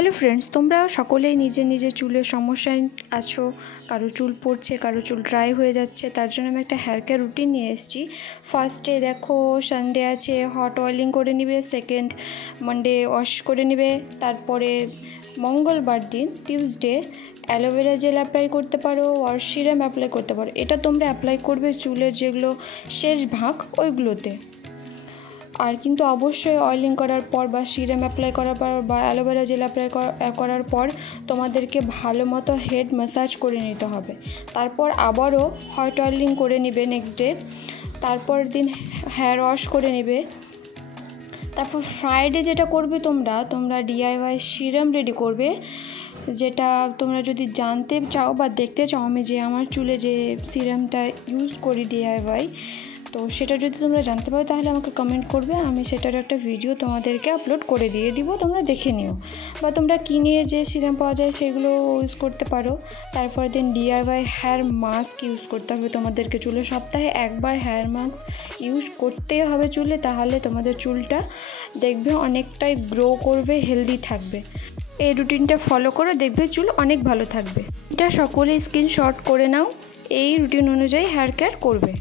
Hello friends, তোমরা সকলেই নিজের নিজের চুলের সমস্যায় আছো। কারো চুল পড়ছে, কারো চুল ড্রাই হয়ে যাচ্ছে। তার জন্য আমি একটা হেয়ার কেয়ার রুটিন নিয়ে এসেছি। ফার্স্টে দেখো সানডে আছে, হট অয়েলিং করে নিবে। সেকেন্ড মানডে ওয়াশ করে নিবে। তারপরে মঙ্গলবার দিন টিউসডে অ্যালোভেরা জেল অ্যাপ্লাই করতে পারো আর সিরাম অ্যাপ্লাই করতে পারো। এটা তোমরা অ্যাপ্লাই করবে চুলের যেগুলো শেষ ভাগ ওইগুলোতে। আর কিন্তু অবশ্যই অয়েলিং করার পর বা সিরাম অ্যাপ্লাই করার পর বা অ্যালোভেরা জেল অ্যাপ্লাই করার পর তোমাদেরকে ভালো মতো হেড ম্যাসাজ করে নিতে হবে। তারপর আবারও হট অয়েলিং করে নেবে নেক্সট ডে। তারপর দিন হেয়ার ওয়াশ করে নেবে। তারপর ফ্রাইডে যেটা করবে তোমরা ডিআইওয়াই সিরাম রেডি করবে, যেটা তোমরা যদি জানতে চাও বা দেখতে চাও আমি যে আমার চুলে যে সিরামটা ইউজ করি ডিআইওয়াই, তো সেটা যদি তোমরা জানতে পারো তাহলে আমাকে কমেন্ট করবে। আমি সেটার একটা ভিডিও তোমাদেরকে আপলোড করে দিয়ে দিব, তোমরা দেখে নিও। বা তোমরা কিনে যে সিরাম পাওয়া যায় সেগুলো ইউজ করতে পারো। তারপর দিন ডিআইওয়াই হেয়ার মাস্ক ইউজ করতে হবে তোমাদেরকে চুলে। সপ্তাহে একবার হেয়ার মাস্ক ইউজ করতেই হবে চুলে, তাহলে তোমাদের চুলটা দেখবে অনেকটাই গ্রো করবে, হেলদি থাকবে। এই রুটিনটা ফলো করো, দেখবে চুল অনেক ভালো থাকবে। এটা সকলে স্ক্রিনশট করে নাও, এই রুটিন অনুযায়ী হেয়ার কেয়ার করবে।